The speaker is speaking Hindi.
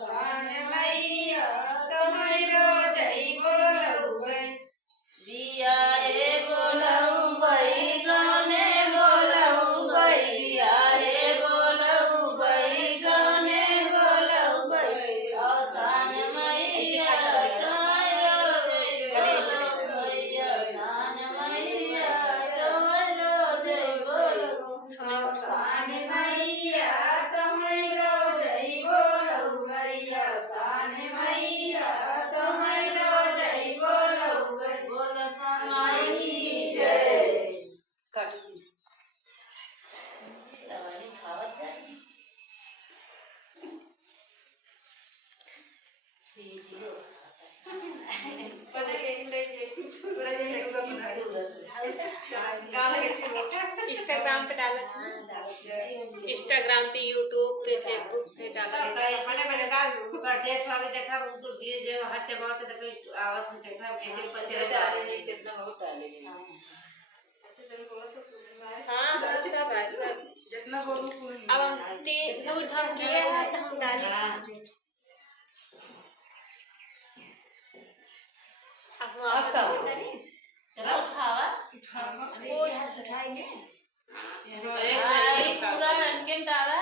सान मैया तुम्हारो जय बोलबै बियाहे बोलबै गाने बोलबै बियाहे बोलबै गाने बोलबै सान मैया तुम्हारो जय बोलबै सान मैया तुम्हारो जय बोलबै सान मैया तुम्हारो जय बोलबै सान मैया तुम्हारो जय बोलबै बोल समाई जय कट दवाई खावत जाई वीडियो पता है ले पूरा ये पूरा बना गाना कैसे इंस्टाग्राम पे डाला था, इंस्टाग्राम पे, यूट्यूब पे, फेसबुक पे डाला था। मैंने मैंने कहा देश वाले देखा उनको दिए जो हर जगह पे देखो आवत में देखा एक एक बच्चे डाले नहीं कितना बहुत डाले अच्छा चलो बोलो तो हाँ हाँ सब है सब जितना बोलूं अब हम दूर हम किए हैं तो हम डाले अब आपका चलो उठावा वो उठाएंगे पूरा रंगीन डाला